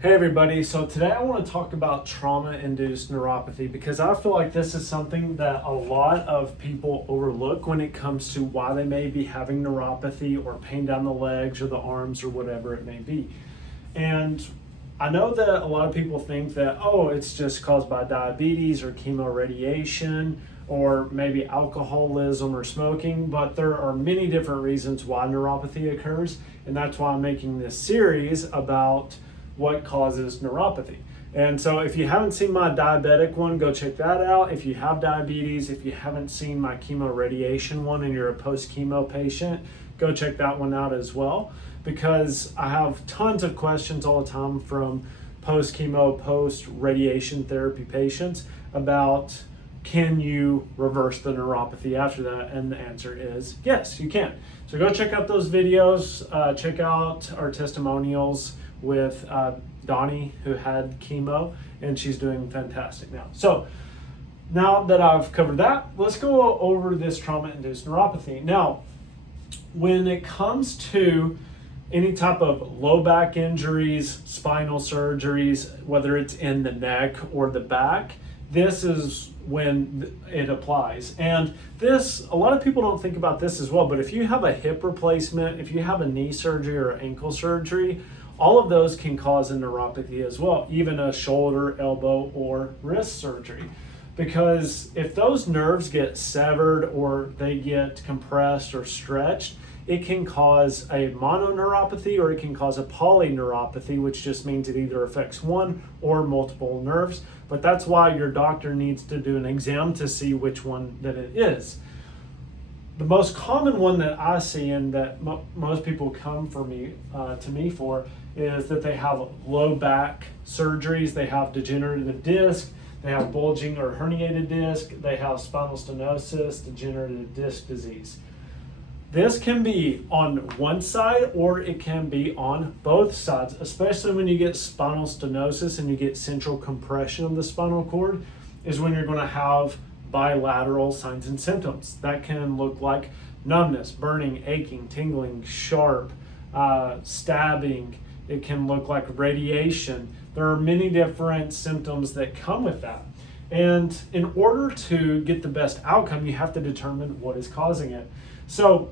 Hey everybody, so today I want to talk about trauma-induced neuropathy because I feel like this is something that a lot of people overlook when it comes to why they may be having neuropathy or pain down the legs or the arms or whatever it may be. And I know that a lot of people think that, oh, it's just caused by diabetes or chemoradiation or maybe alcoholism or smoking, but there are many different reasons why neuropathy occurs, and that's why I'm making this series about what causes neuropathy. And so if you haven't seen my diabetic one, go check that out. If you have diabetes, if you haven't seen my chemoradiation one and you're a post-chemo patient, go check that one out as well, because I have tons of questions all the time from post-chemo, post-radiation therapy patients about, can you reverse the neuropathy after that? And the answer is yes, you can. So go check out those videos, check out our testimonials with Donnie, who had chemo, and she's doing fantastic now. So now that I've covered that, let's go over this trauma-induced neuropathy. Now, when it comes to any type of low back injuries, spinal surgeries, whether it's in the neck or the back, this is when it applies. And this, a lot of people don't think about this as well, but if you have a hip replacement, if you have a knee surgery or ankle surgery, all of those can cause a neuropathy as well, even a shoulder, elbow, or wrist surgery. Because if those nerves get severed or they get compressed or stretched, it can cause a mononeuropathy or it can cause a polyneuropathy, which just means it either affects one or multiple nerves. But that's why your doctor needs to do an exam to see which one that it is. The most common one that I see and that most people come to me for is that they have low back surgeries, they have degenerative disc, they have bulging or herniated disc, they have spinal stenosis, degenerative disc disease. This can be on one side or it can be on both sides, especially when you get spinal stenosis and you get central compression of the spinal cord, is when you're going to have bilateral signs and symptoms. That can look like numbness, burning, aching, tingling, sharp, stabbing. It can look like radiation. There are many different symptoms that come with that. And in order to get the best outcome, you have to determine what is causing it. So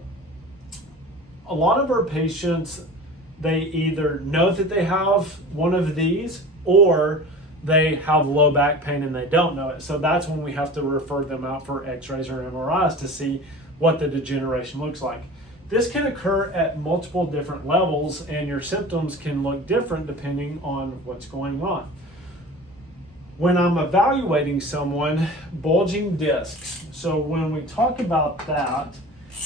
a lot of our patients, they either know that they have one of these or they have low back pain and they don't know it. So that's when we have to refer them out for x-rays or MRIs to see what the degeneration looks like. This can occur at multiple different levels and your symptoms can look different depending on what's going on. When I'm evaluating someone, bulging discs. So when we talk about that,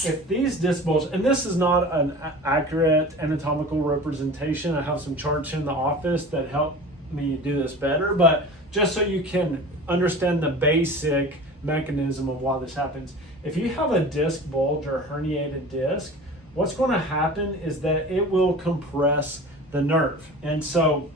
if these disc bulge, and this is not an accurate anatomical representation, I have some charts in the office that help me do this better, but just so you can understand the basic mechanism of why this happens. If you have a disc bulge or herniated disc, what's going to happen is that it will compress the nerve. And so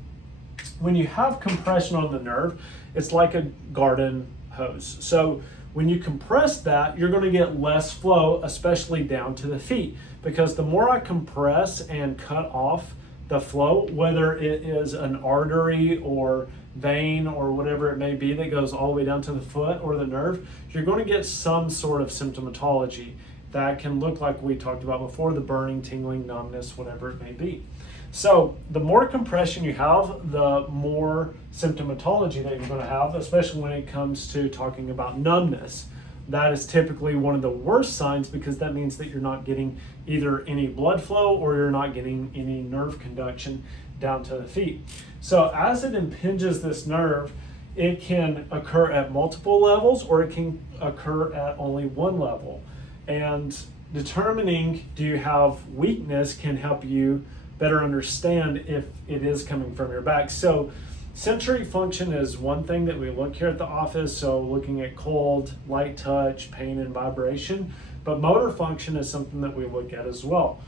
when you have compression on the nerve, it's like a garden hose. So when you compress that, you're going to get less flow, especially down to the feet, because the more I compress and cut off the flow, whether it is an artery or vein or whatever it may be that goes all the way down to the foot or the nerve, you're going to get some sort of symptomatology that can look like we talked about before, the burning, tingling, numbness, whatever it may be. So the more compression you have, the more symptomatology that you're going to have, especially when it comes to talking about numbness. That is typically one of the worst signs because that means that you're not getting either any blood flow or you're not getting any nerve conduction down to the feet. So as it impinges this nerve, it can occur at multiple levels or it can occur at only one level. And determining do you have weakness can help you better understand if it is coming from your back. So sensory function is one thing that we look here at the office, so looking at cold, light touch, pain, and vibration. But motor function is something that we look at as well.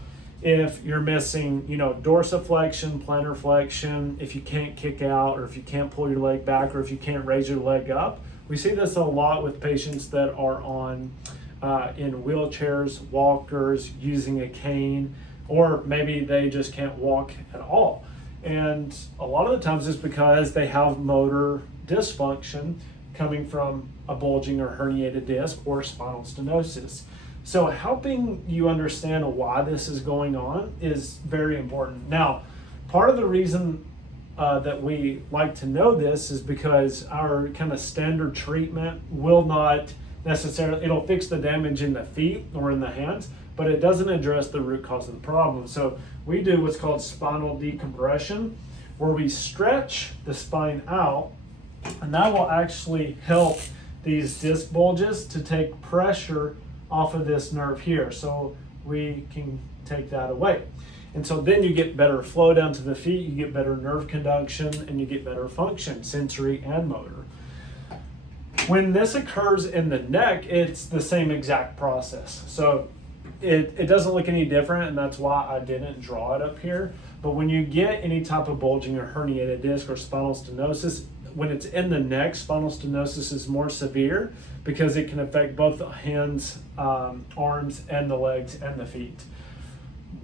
If you're missing, dorsiflexion, plantar flexion, if you can't kick out, or if you can't pull your leg back, or if you can't raise your leg up. We see this a lot with patients that are on in wheelchairs, walkers, using a cane, or maybe they just can't walk at all. And a lot of the times it's because they have motor dysfunction coming from a bulging or herniated disc or spinal stenosis. So helping you understand why this is going on is very important. Now, part of the reason that we like to know this is because our kind of standard treatment will not necessarily, it'll fix the damage in the feet or in the hands, but it doesn't address the root cause of the problem. So we do what's called spinal decompression, where we stretch the spine out, and that will actually help these disc bulges to take pressure off of this nerve here. So we can take that away. And so then you get better flow down to the feet, you get better nerve conduction, and you get better function, sensory and motor. When this occurs in the neck, it's the same exact process. So it doesn't look any different, and that's why I didn't draw it up here. But when you get any type of bulging or herniated disc or spinal stenosis, when it's in the neck, spinal stenosis is more severe because it can affect both the hands, arms, and the legs and the feet.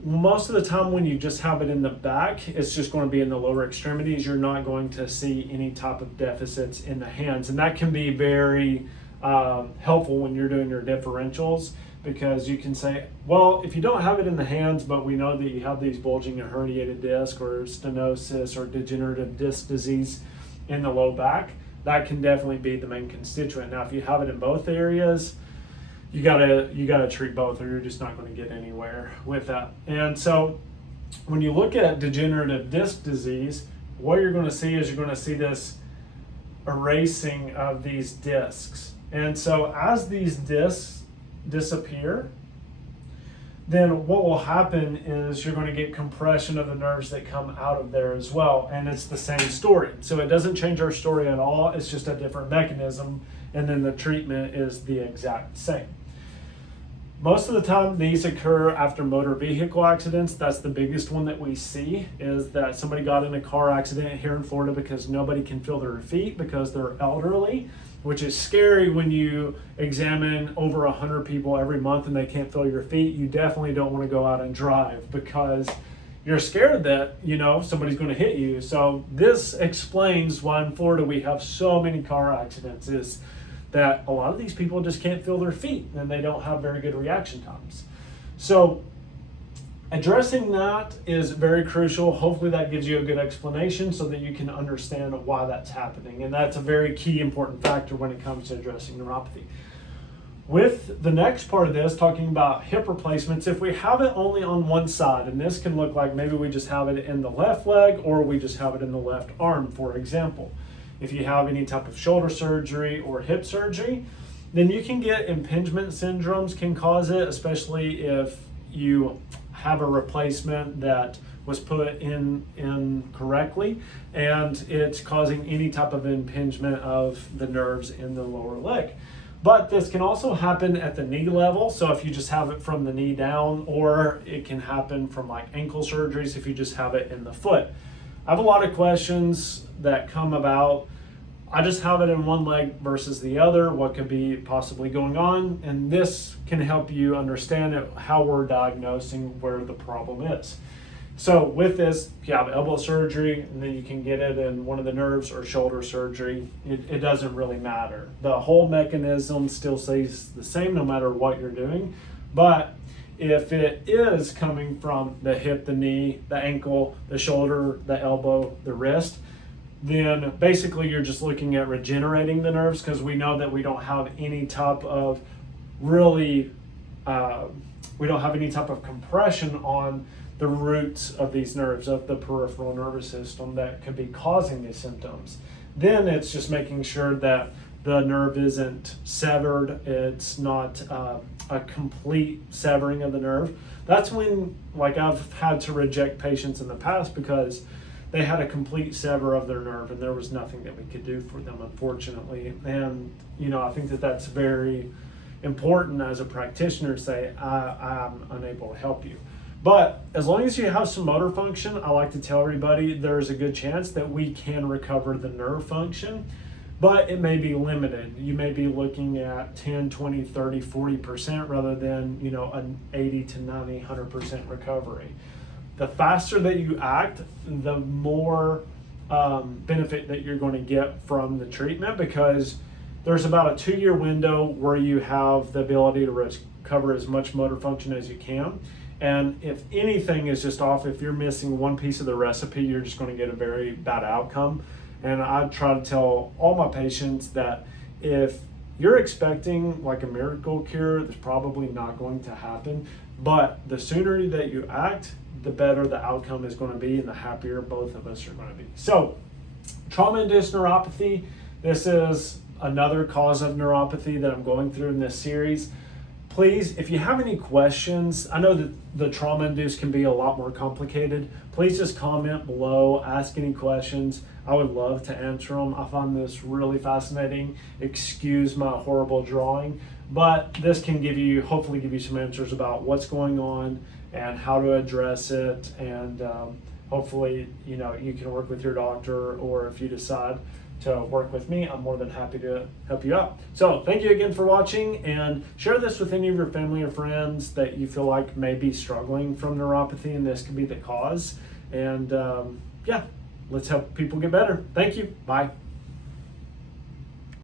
Most of the time when you just have it in the back, it's just going to be in the lower extremities. You're not going to see any type of deficits in the hands. And that can be very helpful when you're doing your differentials, because you can say, well, if you don't have it in the hands, but we know that you have these bulging or herniated disc or stenosis or degenerative disc disease in the low back, that can definitely be the main constituent. Now, if you have it in both areas, you gotta treat both, or you're just not going to get anywhere with that. And so when you look at degenerative disc disease, what you're going to see is you're going to see this erasing of these discs. And so as these discs disappear, then what will happen is you're going to get compression of the nerves that come out of there as well. And it's the same story. So it doesn't change our story at all. It's just a different mechanism. And then the treatment is the exact same. Most of the time these occur after motor vehicle accidents. That's the biggest one that we see, is that somebody got in a car accident here in Florida because nobody can feel their feet because they're elderly, which is scary when you examine over 100 people every month and they can't feel your feet. You definitely don't want to go out and drive because you're scared that, somebody's going to hit you. So this explains why in Florida we have so many car accidents, is that a lot of these people just can't feel their feet and they don't have very good reaction times. So addressing that is very crucial. Hopefully that gives you a good explanation so that you can understand why that's happening. And that's a very key important factor when it comes to addressing neuropathy. With the next part of this, talking about hip replacements, if we have it only on one side, and this can look like maybe we just have it in the left leg or we just have it in the left arm, for example. If you have any type of shoulder surgery or hip surgery, then you can get impingement syndromes can cause it, especially if you have a replacement that was put in correctly and it's causing any type of impingement of the nerves in the lower leg. But this can also happen at the knee level. So if you just have it from the knee down, or it can happen from like ankle surgeries if you just have it in the foot. I have a lot of questions that come about, I just have it in one leg versus the other, what could be possibly going on? And this can help you understand how we're diagnosing where the problem is. So with this, if you have elbow surgery and then you can get it in one of the nerves, or shoulder surgery, it doesn't really matter. The whole mechanism still stays the same no matter what you're doing. But if it is coming from the hip, the knee, the ankle, the shoulder, the elbow, the wrist, then basically you're just looking at regenerating the nerves, because we know that we don't have any type of compression on the roots of these nerves, of the peripheral nervous system, that could be causing these symptoms. Then it's just making sure that the nerve isn't severed, it's not a complete severing of the nerve. That's when, like, I've had to reject patients in the past because they had a complete sever of their nerve and there was nothing that we could do for them, unfortunately. And, I think that that's very important as a practitioner to say, I'm unable to help you. But as long as you have some motor function, I like to tell everybody there's a good chance that we can recover the nerve function, but it may be limited. You may be looking at 10, 20, 30, 40% rather than, an 80 to 90, 100% recovery. the faster that you act, the more benefit that you're going to get from the treatment, because there's about a 2-year window where you have the ability to recover as much motor function as you can. And if anything is just off, if you're missing one piece of the recipe, you're just going to get a very bad outcome. And I try to tell all my patients that if you're expecting like a miracle cure, that's probably not going to happen. But the sooner that you act, the better the outcome is going to be and the happier both of us are going to be. So, trauma-induced neuropathy, this is another cause of neuropathy that I'm going through in this series. Please, if you have any questions, I know that the trauma-induced can be a lot more complicated. Please just comment below, ask any questions. I would love to answer them. I find this really fascinating. Excuse my horrible drawing, but this can hopefully give you some answers about what's going on and how to address it, and hopefully, you can work with your doctor, or if you decide to work with me, I'm more than happy to help you out. So thank you again for watching, and share this with any of your family or friends that you feel like may be struggling from neuropathy and this could be the cause. And yeah, let's help people get better. Thank you. Bye.